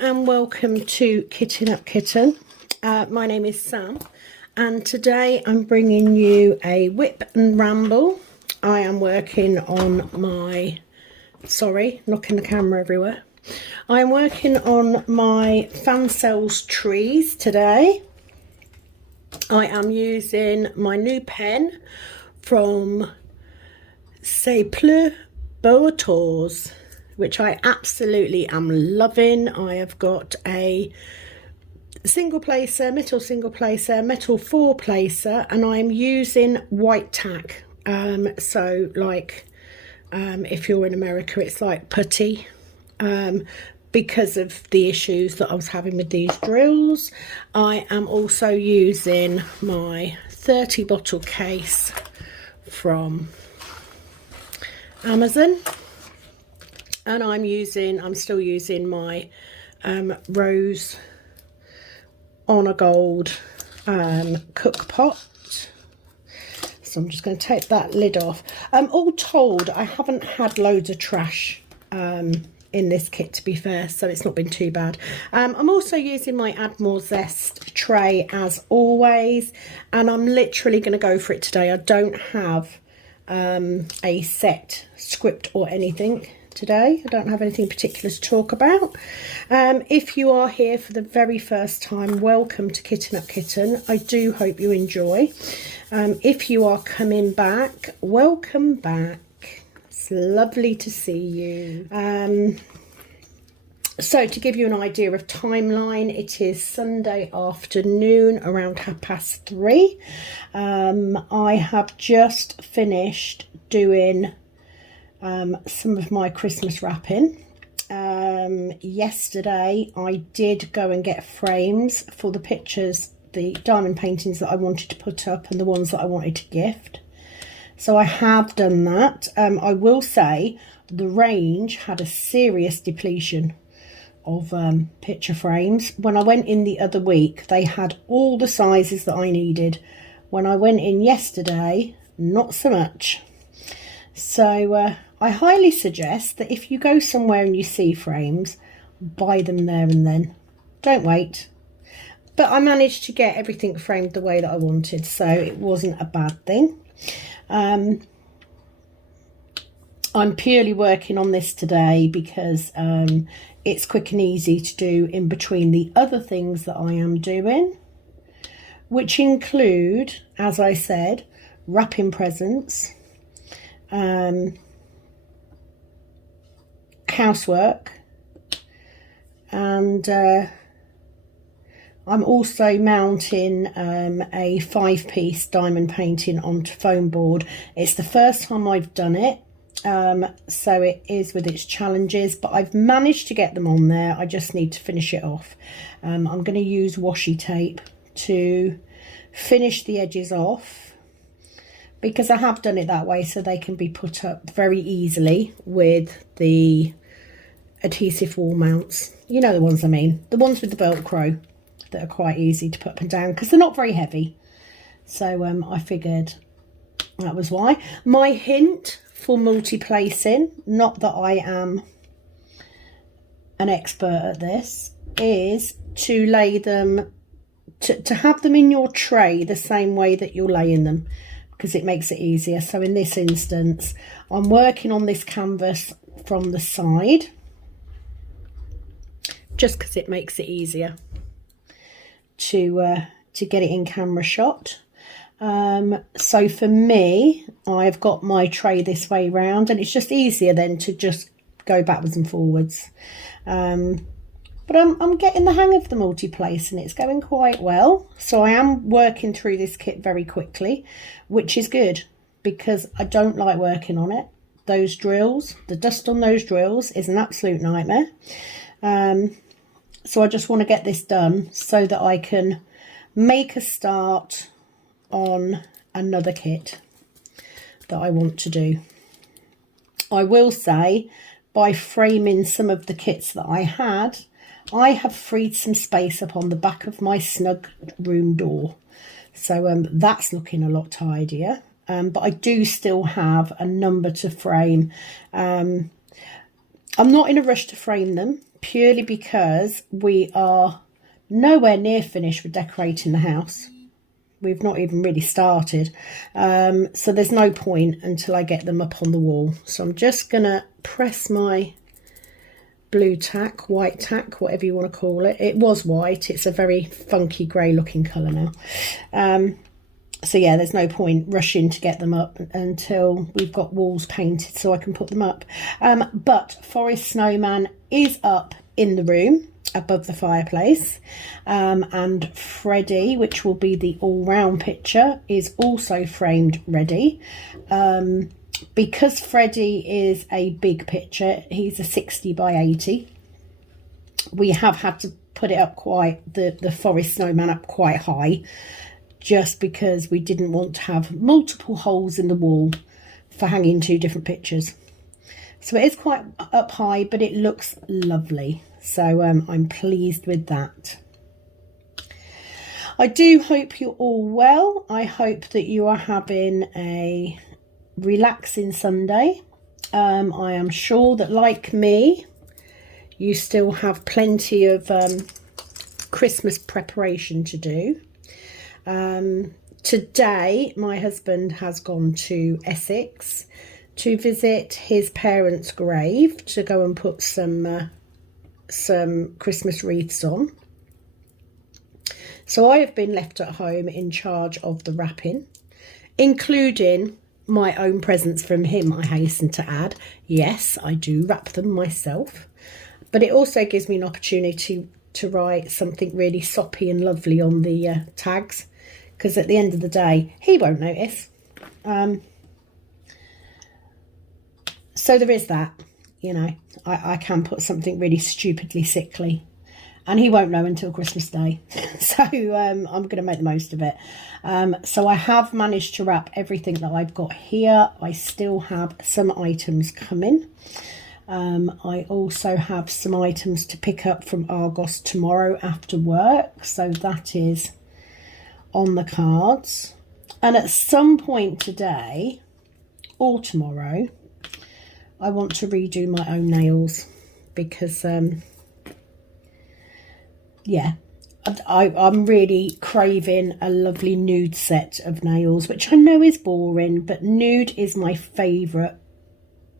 and welcome to Kitten Up Kitten. My name is Sam and today I'm bringing you a whip and ramble. I am working on my, sorry, knocking the camera everywhere. I'm working on my Fansells trees today. I am using my new pen from Kukpot, which I absolutely am loving. I have got a single placer, metal four placer, and I'm using white tack. So like if you're in America, it's like putty, because of the issues that I was having with these drills. I am also using my 30 bottle case from Amazon. And I'm still using my rose on a gold Kukpot. So I'm just going to take that lid off. All told, I haven't had loads of trash in this kit, to be fair, so it's not been too bad. I'm also using my Add More Zest tray as always, and I'm literally going to go for it today. I don't have a set script or anything today. I don't have anything particular to talk about. If you are here for the very first time, welcome to Kitten Up Kitten. I do hope you enjoy. If you are coming back, welcome back. It's lovely to see you. So to give you an idea of timeline, it is Sunday afternoon around 3:30. I have just finished doing some of my Christmas wrapping. Yesterday I did go and get frames for the pictures, the diamond paintings that I wanted to put up and the ones that I wanted to gift. So I have done that. I will say the range had a serious depletion of picture frames. When I went in the other week, they had all the sizes that I needed. When I went in yesterday, not so much. So I highly suggest that if you go somewhere and you see frames, buy them there and then. Don't wait. But I managed to get everything framed the way that I wanted, so it wasn't a bad thing. I'm purely working on this today because it's quick and easy to do in between the other things that I am doing, which include, as I said, wrapping presents, housework, and I'm also mounting a 5-piece diamond painting onto foam board. It's the first time I've done it, so it is with its challenges, but I've managed to get them on there. I just need to finish it off. I'm going to use washi tape to finish the edges off, because I have done it that way so they can be put up very easily with the adhesive wall mounts. You know the ones I mean, the ones with the Velcro that are quite easy to put up and down because they're not very heavy. So I figured that was why. My hint for multi-placing, not that I am an expert at this, is to lay them, to have them in your tray the same way that you're laying them, because it makes it easier. So in this instance, I'm working on this canvas from the side, just because it makes it easier to get it in camera shot. So for me, I've got my tray this way round, and it's just easier then to just go backwards and forwards. But I'm getting the hang of the multi-place and it's going quite well. So I am working through this kit very quickly, which is good because I don't like working on it. Those drills, the dust on those drills is an absolute nightmare. So I just want to get this done so that I can make a start on another kit that I want to do. I will say, by framing some of the kits that I had, I have freed some space up on the back of my snug room door. So that's looking a lot tidier. But I do still have a number to frame. I'm not in a rush to frame them purely because we are nowhere near finished with decorating the house. We've not even really started. So there's no point until I get them up on the wall. So I'm just going to press my blue tack, white tack, whatever you want to call it. It was white. It's a very funky grey looking colour now. So yeah, there's no point rushing to get them up until we've got walls painted so I can put them up. But Forest Snowman is up in the room above the fireplace. And Freddie, which will be the all-round picture, is also framed ready. Because Freddie is a big picture, he's a 60 by 80. We have had to put it up quite, the Forest Snowman up quite high, just because we didn't want to have multiple holes in the wall for hanging two different pictures. So it is quite up high, but it looks lovely. So I'm pleased with that. I do hope you're all well. I hope that you are having a relaxing Sunday. I am sure that, like me, you still have plenty of Christmas preparation to do. Today my husband has gone to Essex to visit his parents' grave to go and put some Christmas wreaths on. So I have been left at home in charge of the wrapping, including my own presents from him, I hasten to add. Yes, I do wrap them myself, but it also gives me an opportunity to write something really soppy and lovely on the tags, because at the end of the day, he won't notice. So there is that, you know, I can put something really stupidly sickly and he won't know until Christmas Day. So I'm going to make the most of it. So I have managed to wrap everything that I've got here. I still have some items coming. I also have some items to pick up from Argos tomorrow after work. So that is on the cards. And at some point today or tomorrow, I want to redo my own nails because, yeah, I'm really craving a lovely nude set of nails, which I know is boring, but nude is my favourite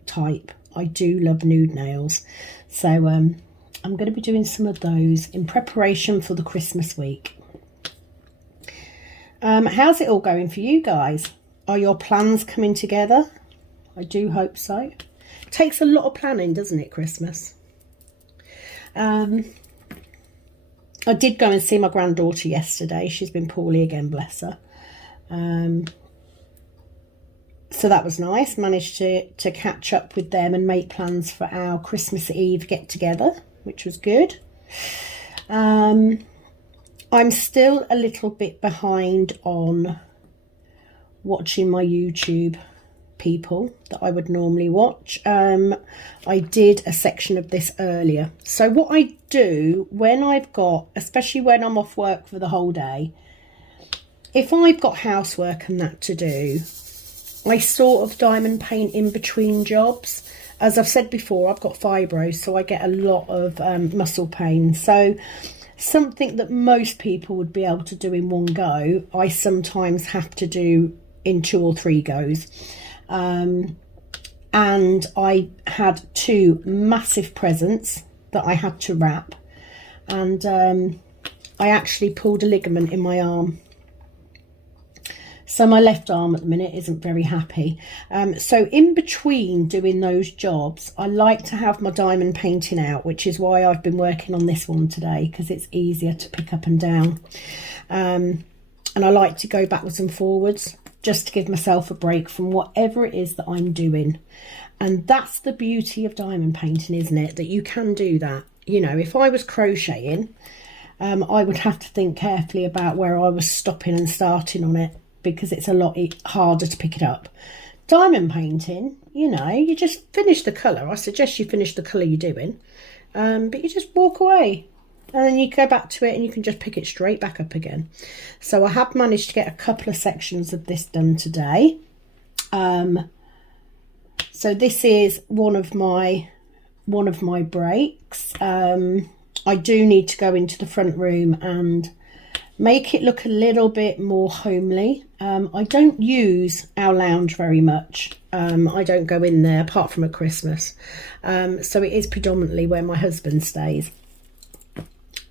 type. I do love nude nails. So I'm going to be doing some of those in preparation for the Christmas week. How's it all going for you guys? Are your plans coming together? I do hope so. Takes a lot of planning, doesn't it, Christmas? I did go and see my granddaughter yesterday. She's been poorly again, bless her. So that was nice. Managed to catch up with them and make plans for our Christmas Eve get together, which was good. I'm still a little bit behind on watching my YouTube people that I would normally watch. I did a section of this earlier. So what I do when I've got, especially when I'm off work for the whole day, if I've got housework and that to do, I sort of diamond paint in between jobs. As I've said before, I've got fibro, so I get a lot of muscle pain. So something that most people would be able to do in one go, I sometimes have to do in 2 or 3 goes. And I had 2 massive presents that I had to wrap, and I actually pulled a ligament in my arm. So my left arm at the minute isn't very happy. So in between doing those jobs, I like to have my diamond painting out, which is why I've been working on this one today, because it's easier to pick up and down. And I like to go backwards and forwards just to give myself a break from whatever it is that I'm doing. And that's the beauty of diamond painting, isn't it? That you can do that. You know, if I was crocheting, I would have to think carefully about where I was stopping and starting on it, because it's a lot harder to pick it up. Diamond painting, you know, you just finish the colour. I suggest you finish the colour you're doing, but you just walk away and then you go back to it and you can just pick it straight back up again. So I have managed to get a couple of sections of this done today. So this is one of my one of my breaks. I do need to go into the front room and make it look a little bit more homely. I don't use our lounge very much. I don't go in there apart from at Christmas. So it is predominantly where my husband stays.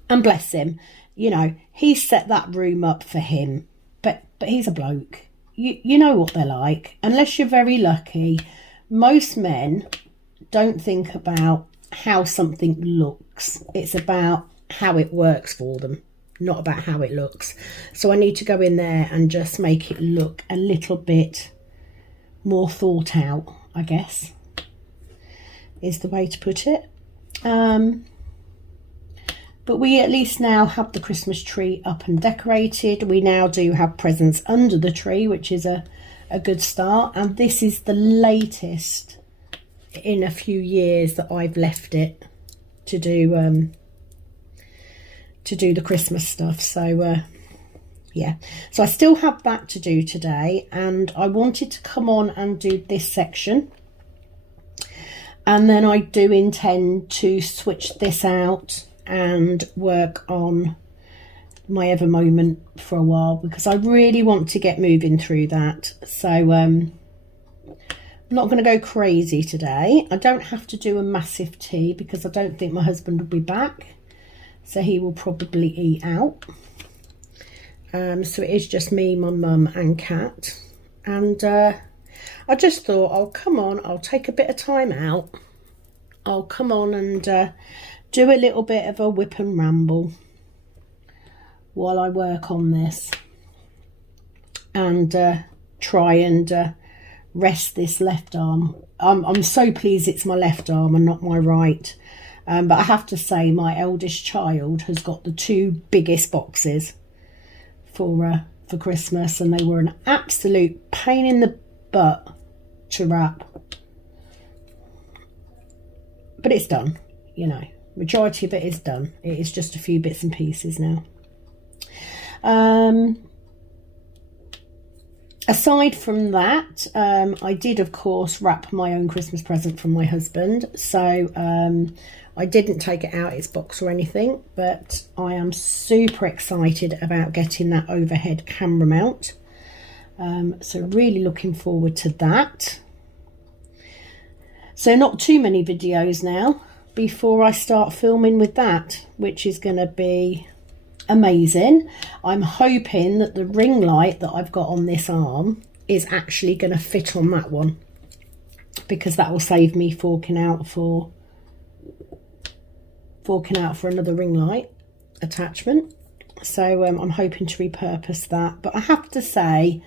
And bless him, you know, he set that room up for him. But he's a bloke. You know what they're like. Unless you're very lucky, most men don't think about how something looks. It's about how it works for them, not about how it looks. So I need to go in there and just make it look a little bit more thought out, I guess, is the way to put it. But we at least now have the Christmas tree up and decorated. We now do have presents under the tree, which is a good start. And this is the latest in a few years that I've left it to do the Christmas stuff. So yeah, so I still have that to do today, and I wanted to come on and do this section, and then I do intend to switch this out and work on my Ever Moment for a while, because I really want to get moving through that. So I'm not going to go crazy today. I don't have to do a massive tea because I don't think my husband will be back, so he will probably eat out. So it is just me, my mum and Kat, and I just thought I'll come on, I'll take a bit of time out, I'll come on and do a little bit of a whip and ramble while I work on this, and try and rest this left arm. I'm so pleased it's my left arm and not my right, but I have to say my eldest child has got the two biggest boxes for Christmas, and they were an absolute pain in the butt to wrap, but it's done, you know. Majority of it is done. It is just a few bits and pieces now. Aside from that, I did of course wrap my own Christmas present from my husband, so I didn't take it out its box or anything, but I am super excited about getting that overhead camera mount. So really looking forward to that. So not too many videos now before I start filming with that, which is going to be amazing. I'm hoping that the ring light that I've got on this arm is actually going to fit on that one, because that will save me forking out for another ring light attachment. So I'm hoping to repurpose that. But I have to say,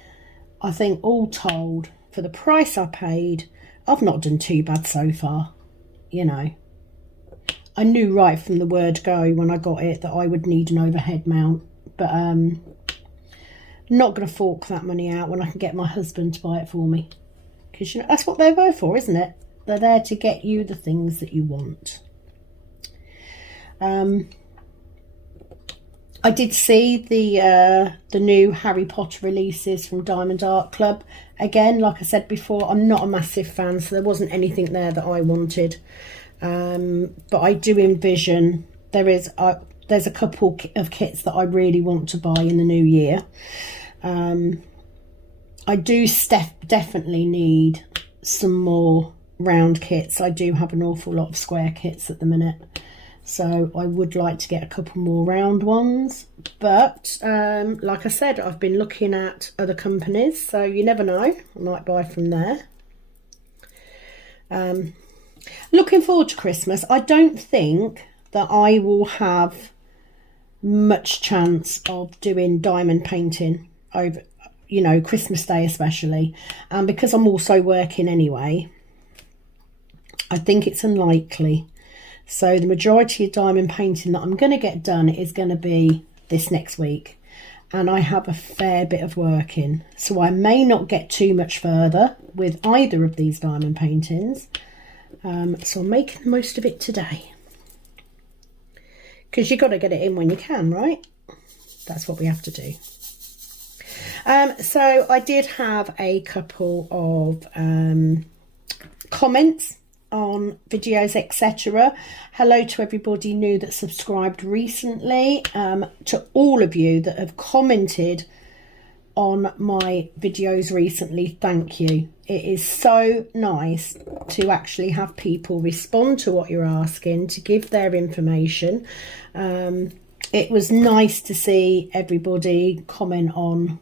I think all told, for the price I paid, I've not done too bad so far. You know, I knew right from the word go when I got it that I would need an overhead mount, but not going to fork that money out when I can get my husband to buy it for me, because you know that's what they're there for, isn't it? They're there to get you the things that you want. I did see the new Harry Potter releases from Diamond Art Club. Again, like I said before, I'm not a massive fan, so there wasn't anything there that I wanted. But I do envision there's a couple of kits that I really want to buy in the new year. I do definitely need some more round kits. I do have an awful lot of square kits at the minute, so I would like to get a couple more round ones. But like I said, I've been looking at other companies, so you never know, I might buy from there. Looking forward to Christmas. I don't think that I will have much chance of doing diamond painting over, you know, Christmas Day especially, and because I'm also working anyway, I think it's unlikely. So the majority of diamond painting that I'm going to get done is going to be this next week, and I have a fair bit of work in, so I may not get too much further with either of these diamond paintings. So I'm making the most of it today, because you've got to get it in when you can, right? That's what we have to do. So I did have a couple of comments on videos, etc. Hello to everybody new that subscribed recently. To all of you that have commented on my videos recently, thank you. It is so nice to actually have people respond to what you're asking, to give their information. It was nice to see everybody comment on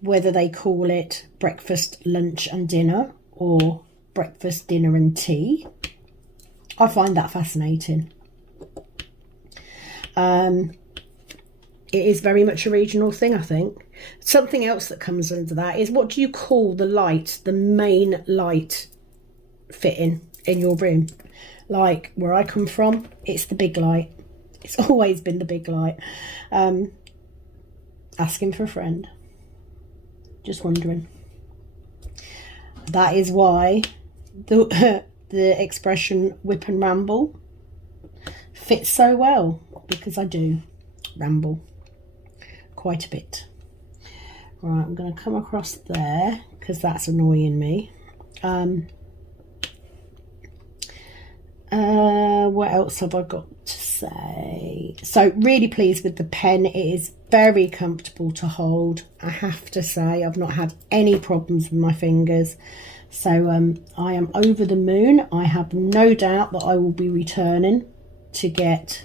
whether they call it breakfast, lunch and dinner or breakfast, dinner and tea. I find that fascinating. It is very much a regional thing, I think. Something else that comes under that is, what do you call the light, the main light fitting in your room? Like where I come from, it's the big light. It's always been the big light. Asking for a friend. Just wondering. That is why the expression whip and ramble fits so well, because I do ramble quite a bit. Right, I'm going to come across there because that's annoying me. What else have I got to say? So really pleased with the pen. It is very comfortable to hold. I have to say, I've not had any problems with my fingers. So I am over the moon. I have no doubt that I will be returning to get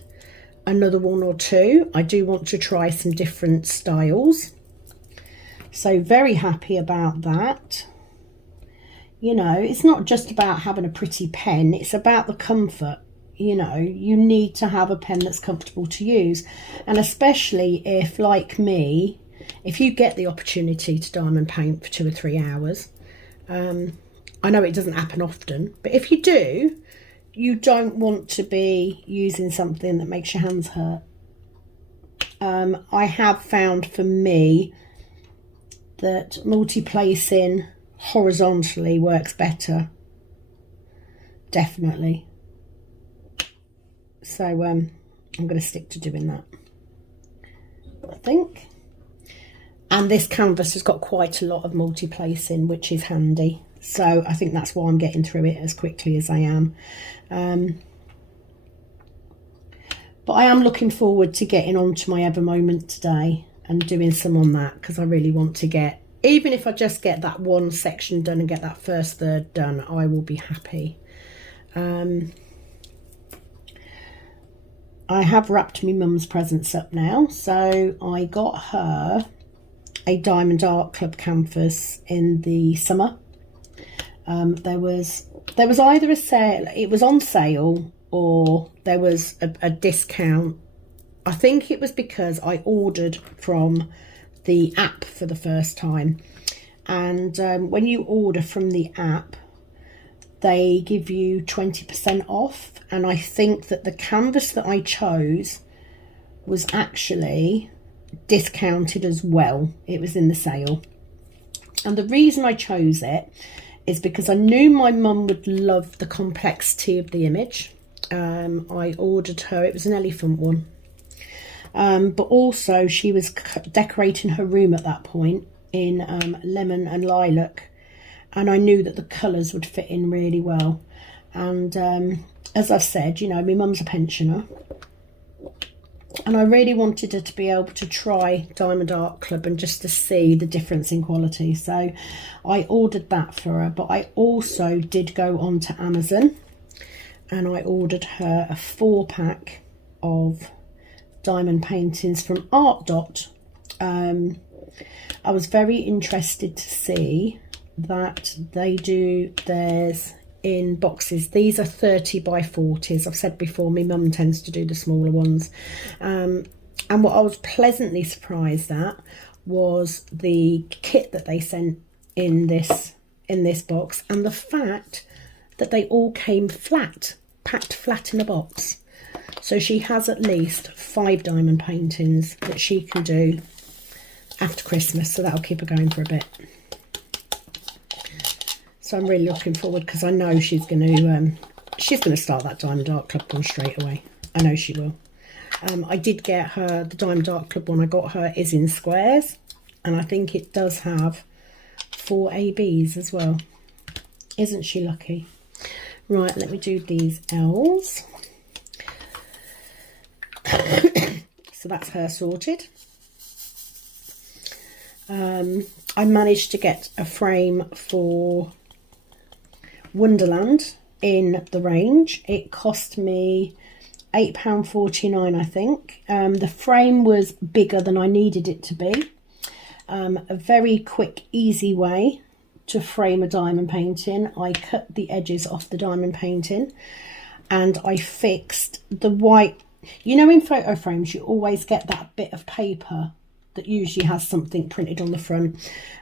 another one or two. I do want to try some different styles. So very happy about that. You know, it's not just about having a pretty pen, it's about the comfort. You know, you need to have a pen that's comfortable to use. And especially if, like me, if you get the opportunity to diamond paint for 2 or 3 hours, I know it doesn't happen often, but if you do, you don't want to be using something that makes your hands hurt. I have found for me that multi-placing horizontally works better, definitely. So I'm going to stick to doing that, I think. And this canvas has got quite a lot of multi-placing, which is handy. So I think that's why I'm getting through it as quickly as I am. But I am looking forward to getting on to my Ever Moment today and doing some on that, because I really want to get, even if I just get that one section done and get that first third done, I will be happy. I have wrapped my mum's presents up now. So I got her a Diamond Art Club canvas in the summer. There was either a sale, it was on sale, or there was a discount. I think it was because I ordered from the app for the first time. And when you order from the app, they give you 20% off. And I think that the canvas that I chose was actually discounted as well. It was in the sale. And the reason I chose it is because I knew my mum would love the complexity of the image. I ordered her, it was an elephant one. But also she was decorating her room at that point in lemon and lilac. And I knew that the colours would fit in really well. And as I've said, you know, my mum's a pensioner. And I really wanted her to be able to try Diamond Art Club and just to see the difference in quality. So I ordered that for her. But I also did go on to Amazon and I ordered her a 4-pack of diamond paintings from Art Dot. I was very interested to see that they do theirs in boxes. These are 30 by 40s. I've said before, my mum tends to do the smaller ones. And what I was pleasantly surprised at was the kit that they sent in this box, and the fact that they all came flat, packed flat in a box. So she has at least 5 diamond paintings that she can do after Christmas, so that'll keep her going for a bit. So I'm really looking forward, because I know she's going to start that Diamond Art Club one straight away. I know she will. I did get her, the Diamond Art Club one I got her is in squares, and I think it does have 4 ABs as well. Isn't she lucky? Right, let me do these L's. So that's her sorted. I managed to get a frame for Wonderland in the range. It cost me £8.49, I think. The frame was bigger than I needed it to be. A very quick, easy way to frame a diamond painting. I cut the edges off the diamond painting and I fixed the white. You know, in photo frames you always get that bit of paper that usually has something printed on the front.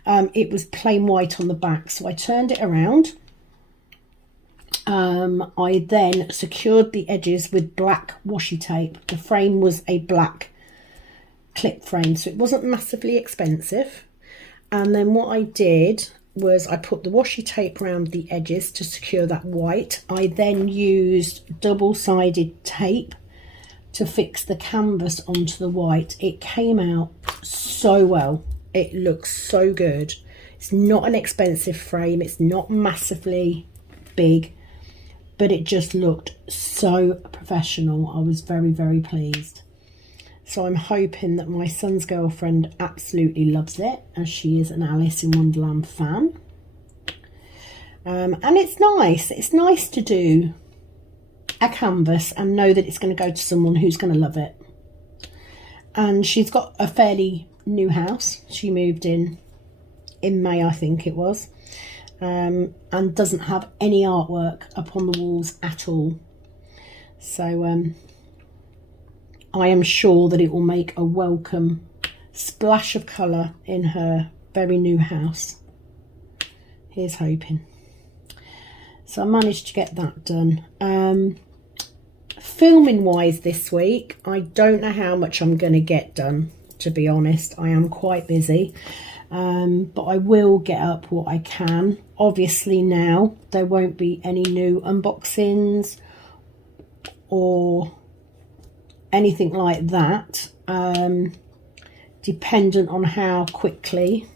It was plain white on the back, so I turned it around. I then secured the edges with black washi tape. The frame was a black clip frame, so it wasn't massively expensive. And then what I did was I put the washi tape around the edges to secure that white. I then used double-sided tape to fix the canvas onto the white. It came out so well. It looks so good. It's not an expensive frame. It's not massively big, but it just looked so professional. I was very, very pleased. So I'm hoping that my son's girlfriend absolutely loves it, as she is an Alice in Wonderland fan. And it's nice. It's nice to do a canvas and know that it's going to go to someone who's going to love it. And she's got a fairly new house. She moved in May, I think it was, and doesn't have any artwork up on the walls at all. So I am sure that it will make a welcome splash of colour in her very new house. Here's hoping. So I managed to get that done. Filming wise this week, I don't know how much I'm going to get done, to be honest. I am quite busy, but I will get up what I can. Obviously now there won't be any new unboxings or anything like that, dependent on how quickly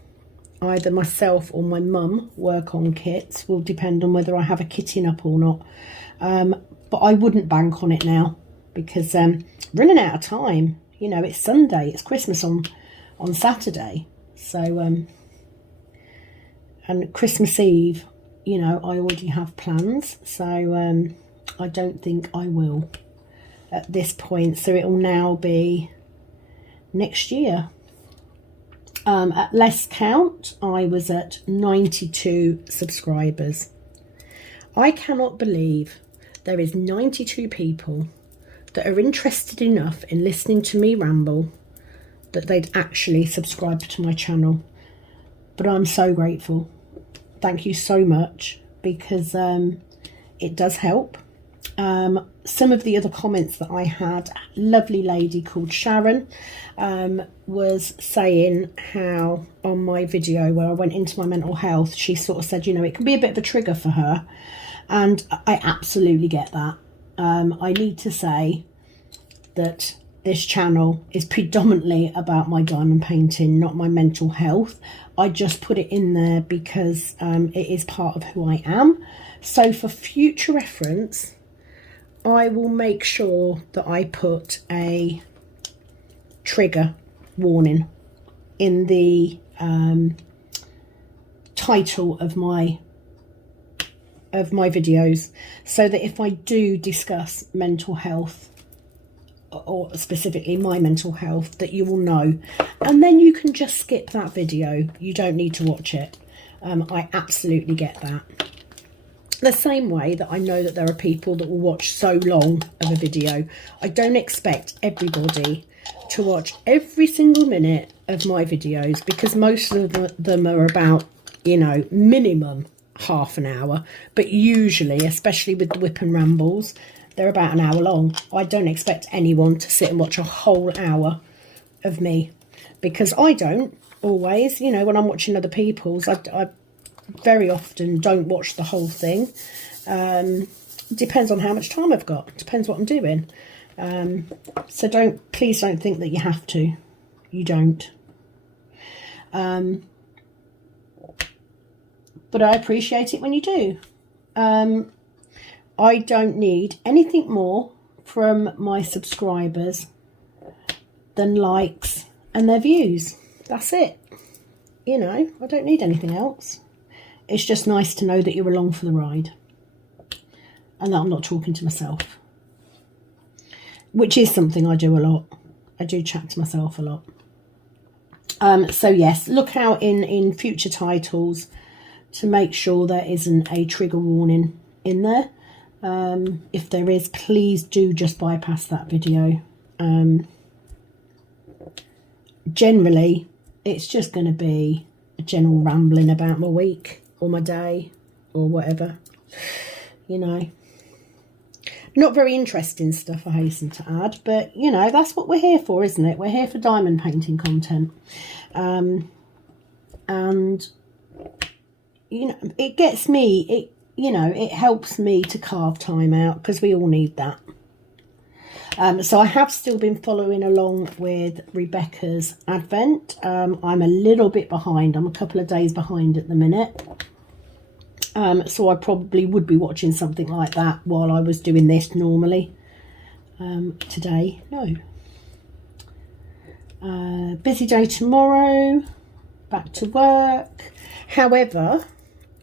either myself or my mum work on kits will depend on whether I have a kitting up or not. But I wouldn't bank on it now, because running out of time. You know, it's Sunday, it's Christmas on Saturday, so and Christmas Eve, you know, I already have plans, so I don't think I will at this point. So it'll now be next year. At less count, I was at 92 subscribers. I cannot believe there is 92 people that are interested enough in listening to me ramble that they'd actually subscribe to my channel. But I'm so grateful. Thank you so much, because it does help. Some of the other comments that I had, a lovely lady called Sharon was saying how on my video where I went into my mental health, she sort of said, you know, it can be a bit of a trigger for her. And I absolutely get that. I need to say that this channel is predominantly about my diamond painting, not my mental health. I just put it in there because it is part of who I am. So for future reference, I will make sure that I put a trigger warning in the title of my videos, so that if I do discuss mental health, or specifically my mental health, that you will know, and then you can just skip that video. You don't need to watch it. I absolutely get that. The same way that I know that there are people that will watch so long of a video. I don't expect everybody to watch every single minute of my videos, because most of them are about, you know, minimum half an hour, but usually, especially with the whip and rambles, they're about an hour long. I don't expect anyone to sit and watch a whole hour of me, because I don't always, you know, when I'm watching other people's, I very often don't watch the whole thing. Depends on how much time I've got, depends what I'm doing. So please don't think that you have to. You don't. But I appreciate it when you do. I don't need anything more from my subscribers than likes and their views. That's it. You know, I don't need anything else. It's just nice to know that you're along for the ride and that I'm not talking to myself, which is something I do a lot. I do chat to myself a lot. So yes, look out in future titles to make sure there isn't a trigger warning in there. If there is, please do just bypass that video. Generally, it's just going to be a general rambling about my week or my day or whatever, you know. Not very interesting stuff, I hasten to add, but you know, that's what we're here for, isn't it? We're here for diamond painting content. And you know, it gets me, it helps me to carve time out, because we all need that. So I have still been following along with Rebecca's Advent. I'm a little bit behind. I'm a couple of days behind at the minute. So I probably would be watching something like that while I was doing this normally. Today, no. Busy day tomorrow. Back to work. However,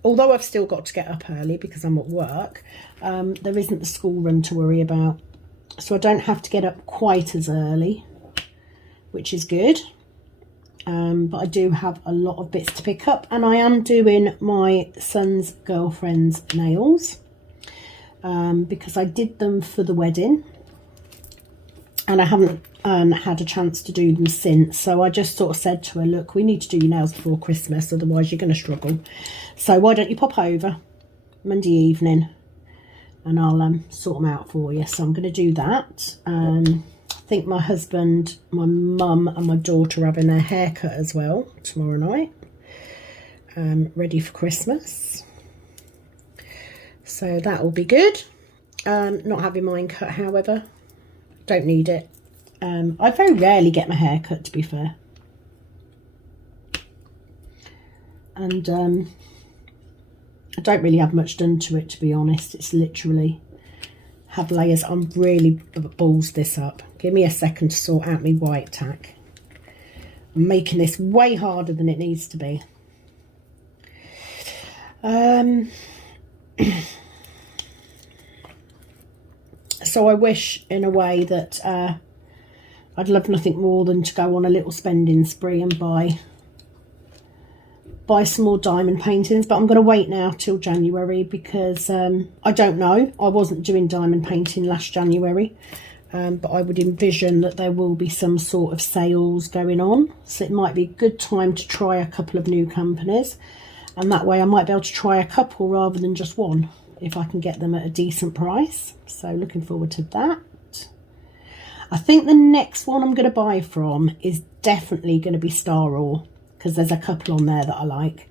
although I've still got to get up early because I'm at work, there isn't the school run to worry about. So I don't have to get up quite as early, which is good. But I do have a lot of bits to pick up, and I am doing my son's girlfriend's nails because I did them for the wedding and I haven't had a chance to do them since. So I just sort of said to her, look, we need to do your nails before Christmas, otherwise you're going to struggle. So why don't you pop over Monday evening and I'll sort them out for you. So I'm going to do that. I think my husband, my mum and my daughter are having their haircut as well tomorrow night. Ready for Christmas. So that will be good. Not having mine cut, however. Don't need it. I very rarely get my hair cut, to be fair. And I don't really have much done to it, to be honest. It's literally have layers. I'm really balls this up. Give me a second to sort out my white tack. I'm making this way harder than it needs to be. So I wish, in a way, that I'd love nothing more than to go on a little spending spree and buy some more diamond paintings, but I'm going to wait now till January because I don't know. I wasn't doing diamond painting last January, but I would envision that there will be some sort of sales going on, so it might be a good time to try a couple of new companies, and that way I might be able to try a couple rather than just one if I can get them at a decent price. So looking forward to that. I think the next one I'm going to buy from is definitely going to be Star Ore, because there's a couple on there that I like,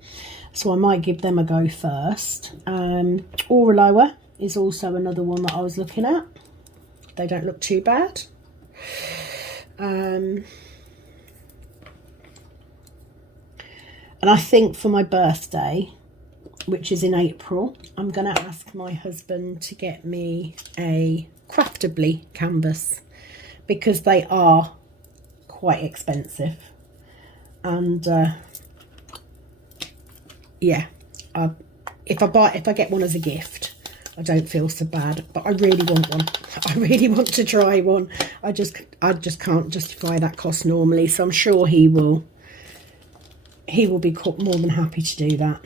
so I might give them a go first. Oraloa is also another one that I was looking at. They don't look too bad. And I think for my birthday, which is in April, I'm going to ask my husband to get me a Craftably canvas, because they are quite expensive. And yeah, if I get one as a gift, I don't feel so bad, but I really want one. I really want to try one. I just can't justify that cost normally, so I'm sure he will be more than happy to do that.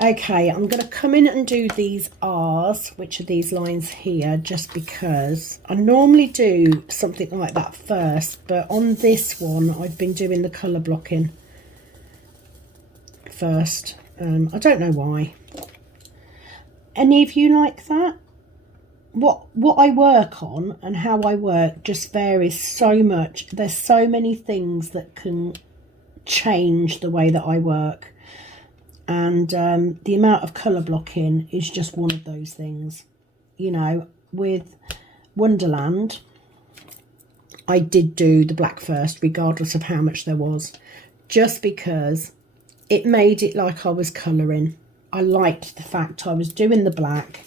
Okay, I'm going to come in and do these R's, which are these lines here, just because I normally do something like that first, but on this one I've been doing the colour blocking first. I don't know why. Any of you like that? What I work on and how I work just varies so much. There's so many things that can change the way that I work, and the amount of colour blocking is just one of those things. You know, with Wonderland, I did do the black first, regardless of how much there was, just because it made it like I was colouring. I liked the fact I was doing the black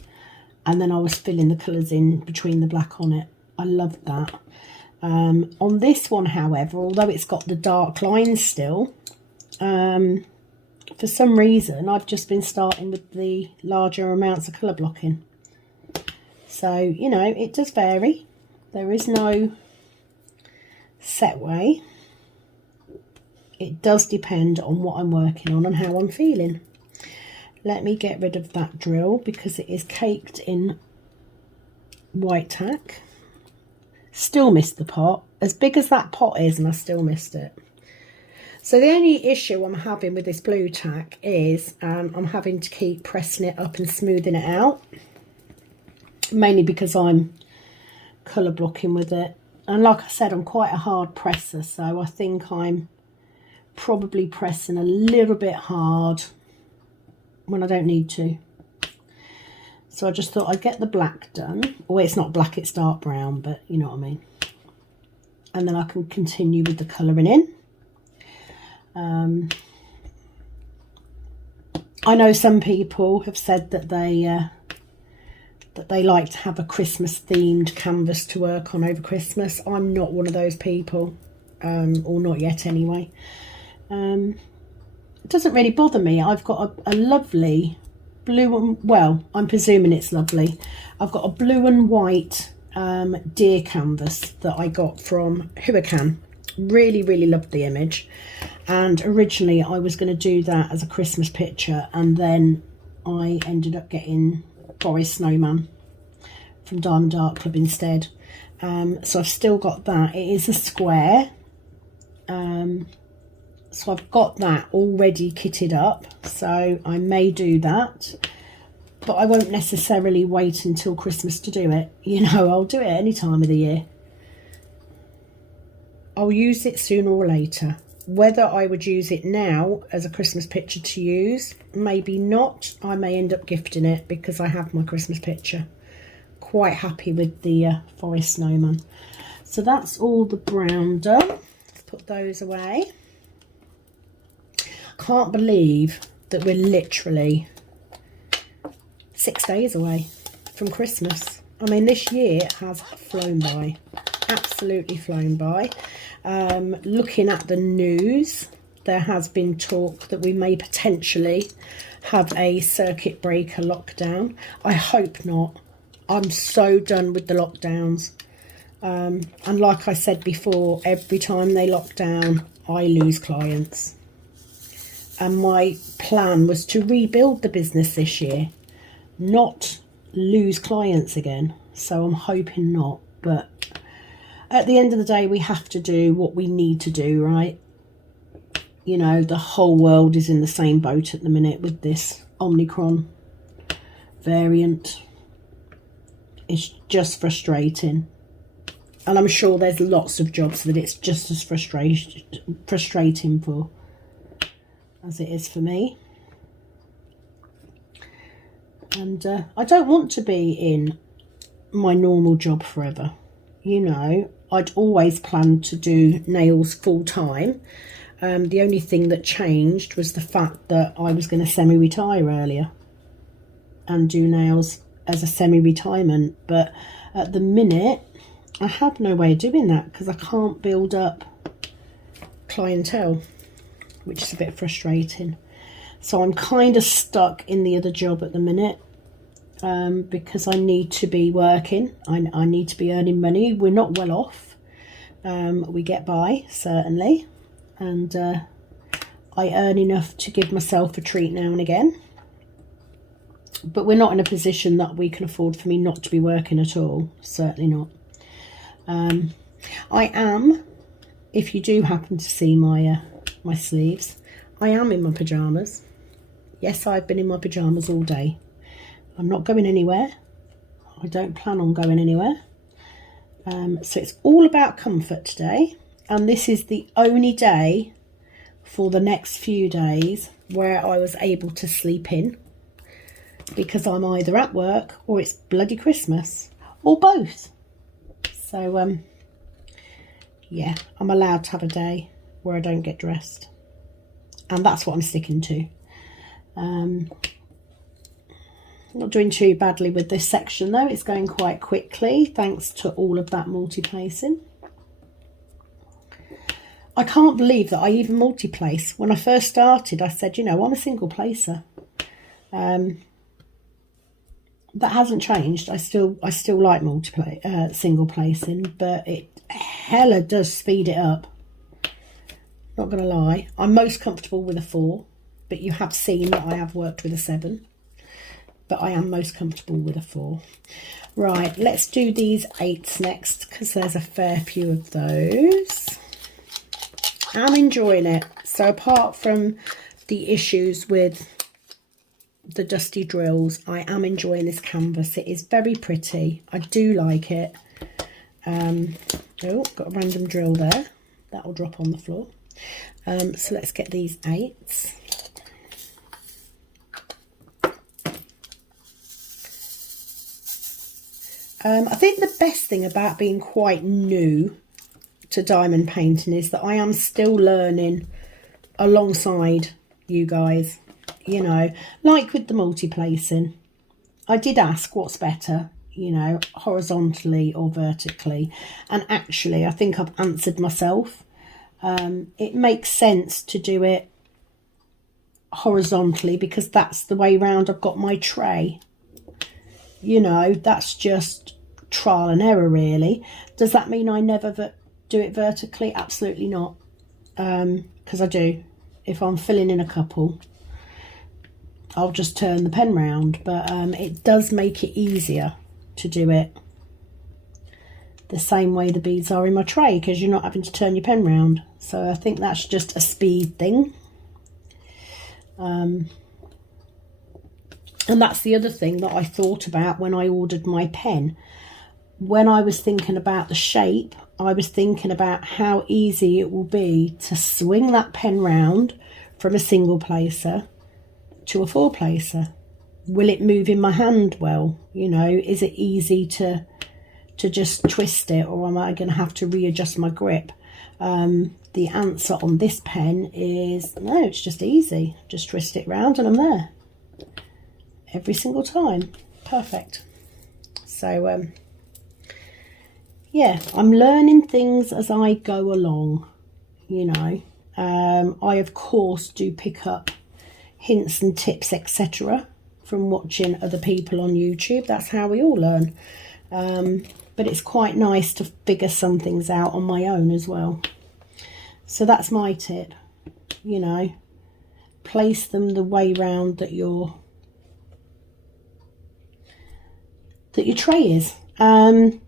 and then I was filling the colours in between the black on it. I loved that. On this one, however, although it's got the dark lines still, for some reason I've just been starting with the larger amounts of colour blocking. So, you know, it does vary. There is no set way. It does depend on what I'm working on and how I'm feeling. Let me get rid of that drill because it is caked in white tack. Still missed the pot. As big as that pot is, and I still missed it. So the only issue I'm having with this blue tack is I'm having to keep pressing it up and smoothing it out. Mainly because I'm colour blocking with it. And like I said, I'm quite a hard presser, so I think I'm probably pressing a little bit hard when I don't need to. So I just thought I'd get the black done. Well, it's not black, it's dark brown, but you know what I mean. And then I can continue with the colouring in. I know some people have said that they like to have a Christmas themed canvas to work on over Christmas. I'm not one of those people, or not yet anyway. It doesn't really bother me. I've got a lovely blue and, well, I'm presuming it's lovely. I've got a blue and white deer canvas that I got from Huacan. Really, really loved the image. And originally I was going to do that as a Christmas picture, and then I ended up getting Forest Snowman from Diamond Art Club instead. So I've still got that. It is a square. So I've got that already kitted up, so I may do that, but I won't necessarily wait until Christmas to do it. You know, I'll do it any time of the year. I'll use it sooner or later. Whether I would use it now as a Christmas picture to use, maybe not. I may end up gifting it because I have my Christmas picture. Quite happy with the Forest Snowman. So that's all the brown done. Let's put those away. Can't believe that we're literally 6 days away from Christmas. I mean, this year has flown by, absolutely flown by. Looking at the news, there has been talk that we may potentially have a circuit breaker lockdown. I hope not. I'm so done with the lockdowns. And like I said before, every time they lock down, I lose clients. And my plan was to rebuild the business this year, not lose clients again. So I'm hoping not. But at the end of the day, we have to do what we need to do, right? You know, the whole world is in the same boat at the minute with this Omicron variant. It's just frustrating. And I'm sure there's lots of jobs that it's just as frustrating for as it is for me. And I don't want to be in my normal job forever. You know, I'd always planned to do nails full time. The only thing that changed was the fact that I was going to semi-retire earlier and do nails as a semi-retirement. But at the minute, I have no way of doing that because I can't build up clientele, which is a bit frustrating. So I'm kind of stuck in the other job at the minute because I need to be working. I need to be earning money. We're not well off. We get by, certainly. And I earn enough to give myself a treat now and again. But we're not in a position that we can afford for me not to be working at all. Certainly not. I am, if you do happen to see my my sleeves, I am in my pyjamas. Yes, I've been in my pyjamas all day. I'm not going anywhere. I don't plan on going anywhere. So it's all about comfort today. And this is the only day for the next few days where I was able to sleep in, because I'm either at work or it's bloody Christmas, or both. So, yeah, I'm allowed to have a day where I don't get dressed. And that's what I'm sticking to. Not doing too badly with this section though. It's going quite quickly thanks to all of that multi-placing. I can't believe that I even multi-place. When I first started, I said, you know, I'm a single placer. That hasn't changed. I still like single placing, but it hella does speed it up. Not gonna lie. I'm most comfortable with a 4, but you have seen that I have worked with a 7. But I am most comfortable with a 4. Right, let's do these 8s next, because there's a fair few of those. I'm enjoying it. So apart from the issues with the dusty drills, I am enjoying this canvas. It is very pretty. I do like it. Oh, got a random drill there. That will drop on the floor. So let's get these 8s. I think the best thing about being quite new to diamond painting is that I am still learning alongside you guys, you know, like with the multi-placing. I did ask what's better, you know, horizontally or vertically, and actually I think I've answered myself. It makes sense to do it horizontally because that's the way round I've got my tray. You know, that's just trial and error really. Does that mean I never do it vertically? Absolutely not, because I do. If I'm filling in a couple, I'll just turn the pen round, but it does make it easier to do it the same way the beads are in my tray, because you're not having to turn your pen round. So I think that's just a speed thing. And that's the other thing that I thought about when I ordered my pen. When I was thinking about the shape, I was thinking about how easy it will be to swing that pen round from a single placer to a 4 placer. Will it move in my hand well? You know, is it easy to just twist it, or am I going to have to readjust my grip? The answer on this pen is no, it's just easy. Just twist it round and I'm there. Every single time. Perfect. So yeah, I'm learning things as I go along, you know. I of course do pick up hints and tips, etc., from watching other people on YouTube. That's how we all learn. But it's quite nice to figure some things out on my own as well. So that's my tip, you know. Place them the way round that your tray is. Can't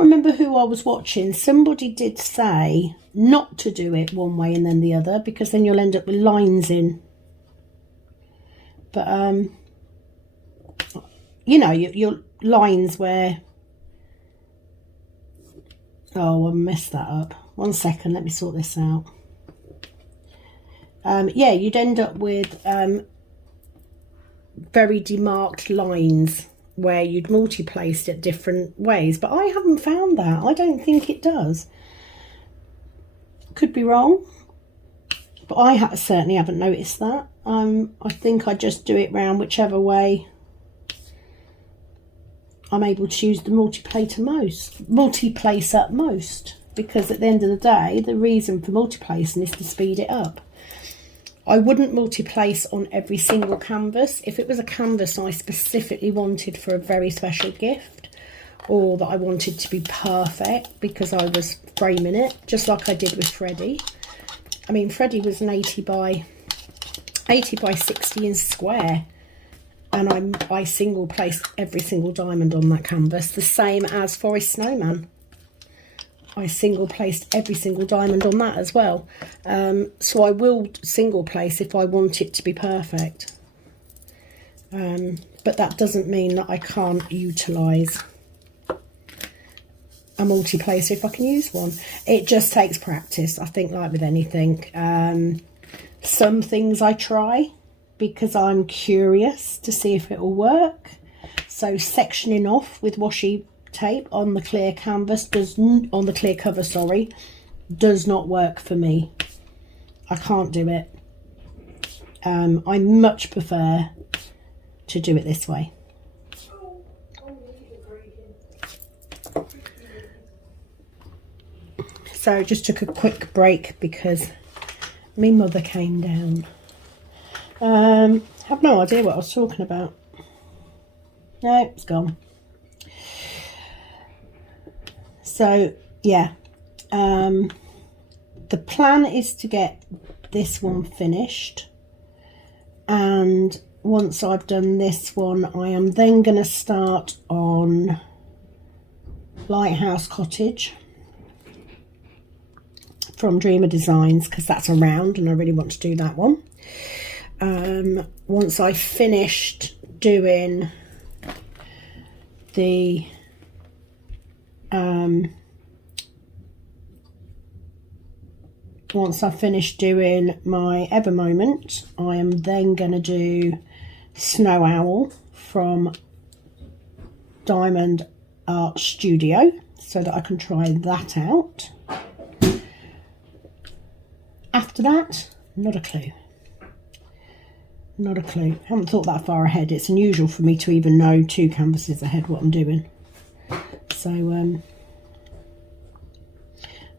remember who I was watching. Somebody did say not to do it one way and then the other, because then you'll end up with lines in. But you know, your lines where, oh, I messed that up. 1 second, let me sort this out. Yeah, you'd end up with very demarked lines where you'd multi-placed it different ways, but I haven't found that. I don't think it does. Could be wrong, but I certainly haven't noticed that. I think I just do it round whichever way I'm able to use the multi-placer most, because at the end of the day, the reason for multi-placing is to speed it up. I wouldn't multi-place on every single canvas. If it was a canvas I specifically wanted for a very special gift, or that I wanted to be perfect because I was framing it, just like I did with Freddie. I mean, Freddie was an 80 by 60 inch square, and I single placed every single diamond on that canvas, the same as Forest Snowman. I single placed every single diamond on that as well. So I will single place if I want it to be perfect. But that doesn't mean that I can't utilise a multi-placer if I can use one. It just takes practice, I think, like with anything. Some things I try because I'm curious to see if it will work. So sectioning off with washi tape on the clear canvas on the clear cover, sorry, does not work for me. I can't do it. I much prefer to do it this way. So just took a quick break because my mother came down. Have no idea what I was talking about. No, it's gone. So yeah, the plan is to get this one finished, and once I've done this one, I am then going to start on Lighthouse Cottage from Dreamer Designs, because that's around and I really want to do that one. Once I've finished doing the once I've finished doing my Ever Moment, I am then going to do Snow Owl from Diamond Art Studio, so that I can try that out. After that, not a clue. Not a clue. I haven't thought that far ahead. It's unusual for me to even know 2 canvases ahead what I'm doing. So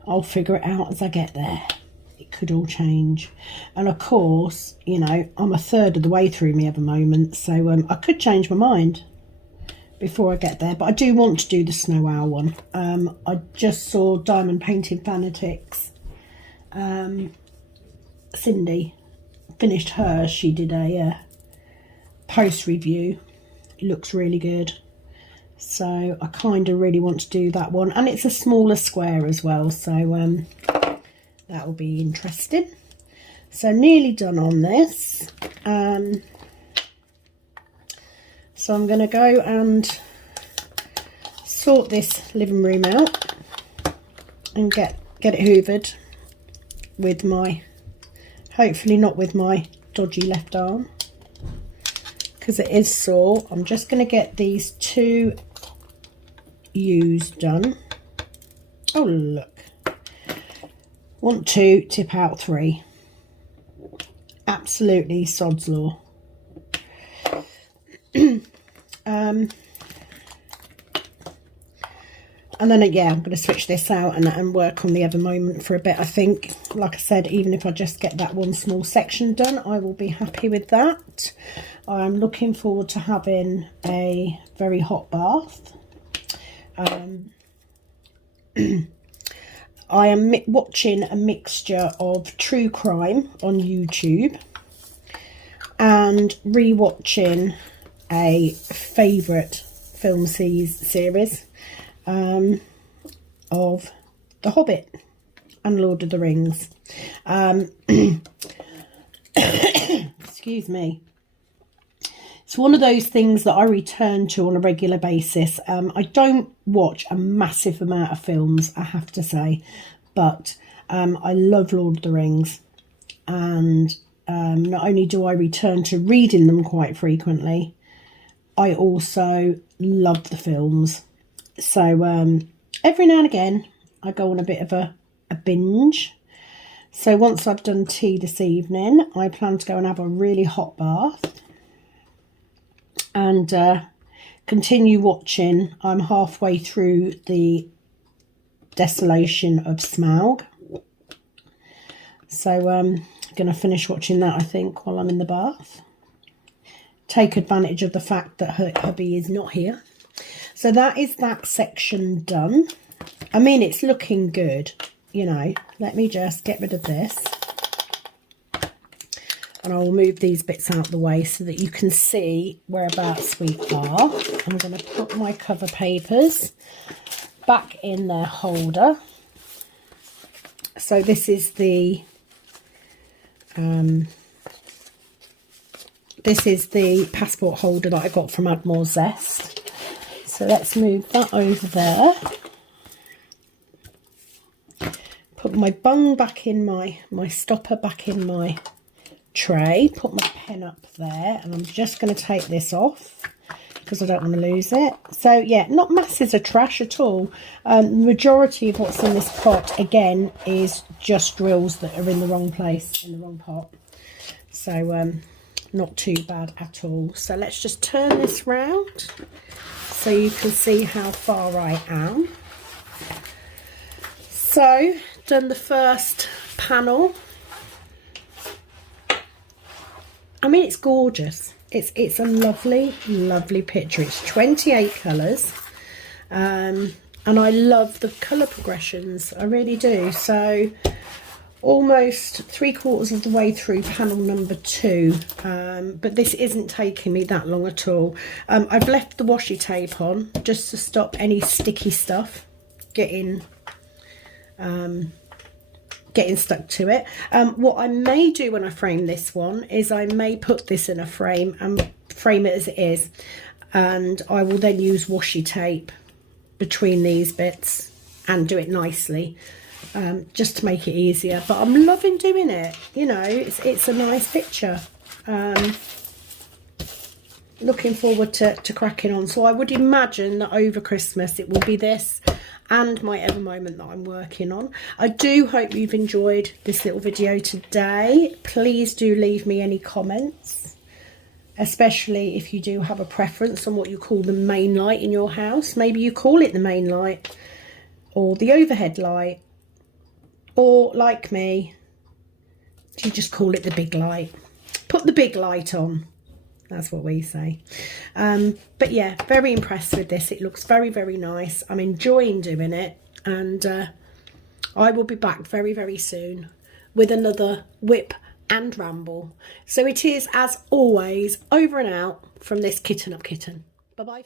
I'll figure it out as I get there. It could all change. And of course, you know, I'm a third of the way through my Ever Moment, so I could change my mind before I get there. But I do want to do the Snow Owl one. I just saw Diamond Painting Fanatics. Cindy finished hers. She did a post review. It looks really good. So I kind of really want to do that one. And it's a smaller square as well. So that will be interesting. So nearly done on this. So I'm going to go and sort this living room out and get it hoovered with my, hopefully not with my dodgy left arm, because it is sore. I'm just going to get these 2 U's done. Oh look, want 2, tip out 3. Absolutely sod's law. And then yeah, I'm going to switch this out and work on the Ever Moment for a bit. I think, like I said, even if I just get that one small section done, I will be happy with that. I'm looking forward to having a very hot bath. I am watching a mixture of true crime on YouTube and re-watching a favourite film series of The Hobbit and Lord of the Rings. Excuse me. It's one of those things that I return to on a regular basis. I don't watch a massive amount of films, I have to say, but I love Lord of the Rings, and not only do I return to reading them quite frequently, I also love the films. So every now and again I go on a bit of a binge. So once I've done tea this evening, I plan to go and have a really hot bath and continue watching. I'm halfway through the Desolation of Smaug, so I'm going to finish watching that, I think, while I'm in the bath. Take advantage of the fact that her hubby is not here. So that is that section done. I mean, it's looking good, you know. Let me just get rid of this. And I will move these bits out of the way so that you can see whereabouts we are. I'm going to put my cover papers back in their holder. So this is the passport holder that I got from Admiral Zest. So let's move that over there. Put my bung back in my stopper back in my tray. Put my pen up there, and I'm just going to take this off because I don't want to lose it. So yeah, not masses of trash at all. The majority of what's in this pot, again, is just drills that are in the wrong place, in the wrong pot. So not too bad at all. So let's just turn this round so you can see how far I am. So, done the first panel. I mean, it's gorgeous. It's a lovely, lovely picture. It's 28 colours. And I love the colour progressions. I really do. So, almost 3/4 of the way through panel number 2. But this isn't taking me that long at all. I've left the washi tape on just to stop any sticky stuff getting stuck to it. What I may do when I frame this one is I may put this in a frame and frame it as it is, and I will then use washi tape between these bits and do it nicely, just to make it easier. But I'm loving doing it, you know, it's a nice picture. Looking forward to cracking on. So I would imagine that over Christmas it will be this and my Ever Moment that I'm working on. I do hope you've enjoyed this little video today. Please do leave me any comments, especially if you do have a preference on what you call the main light in your house. Maybe you call it the main light or the overhead light, or like me, you just call it the big light. Put the big light on. That's what we say. But yeah, very impressed with this. It looks very, very nice. I'm enjoying doing it. And I will be back very, very soon with another whip and ramble. So it is, as always, over and out from this Kitten Up Kitten. Bye-bye.